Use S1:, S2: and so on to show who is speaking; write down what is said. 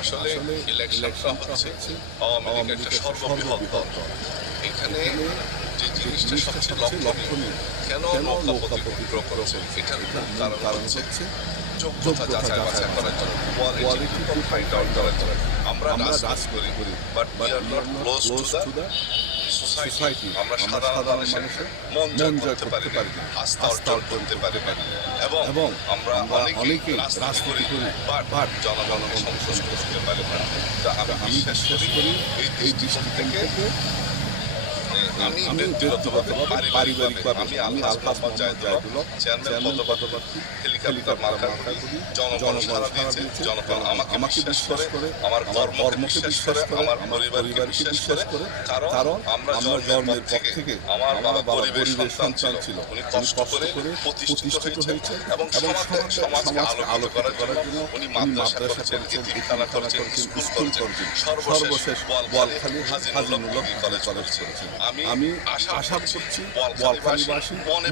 S1: আসলে ইলেকশনটা হচ্ছে আওয়ামী লীগের একটা সর্ববৃহৎ দল। এখানে যে জিনিসটা সবচেয়ে লক্ষণীয় কেন নৌকাপতি প্রতিগ্রহ করেছে? এটার কারণ হচ্ছে যোগ্যতা যাচাই বাছাই করার জন্য। কোয়ালিটি ফাইন্ড আউট করার জন্য। আমরা রাজ করি but we are not close to the society আমরা সাধারণ মানুষের মন জয় করতে পারি না আস্থা অর্জন করতে পারি না। এবং আমরা অনেকে রাজনীতি করি বাট জনগণকে সন্তুষ্ট করতে পারি না। আমি বিশ্বাস করি এই দৃষ্টি থেকে আমি ব্যক্তিগতভাবে পারিবারিকভাবে আমি আলহাজ মোহাম্মদ জাহিদুল্লাহ চেয়ারম্যান মার্কা জনগণ সারা জনগণ আমাকে বিশ্বাস করে আমার কর্মকে বিশ্বাস করে আমার পরিবারকে বিশ্বাস করে কারণ আমরা জন্মের পর থেকে আমার বাবা পরিবেশ সন্তান ছিল উনি কষ্ট করে প্রতিষ্ঠিত হয়েছে এবং সমাজকে আলোকিত করার জন্য উনি মাদ্রাসা করেছেন এতিমখানা করেছেন, স্কুল করেছেন, সর্বশেষ বোয়ালখালী হাজিনুল্লাহ কলেজ করেছেন আমি আশা করছি মনে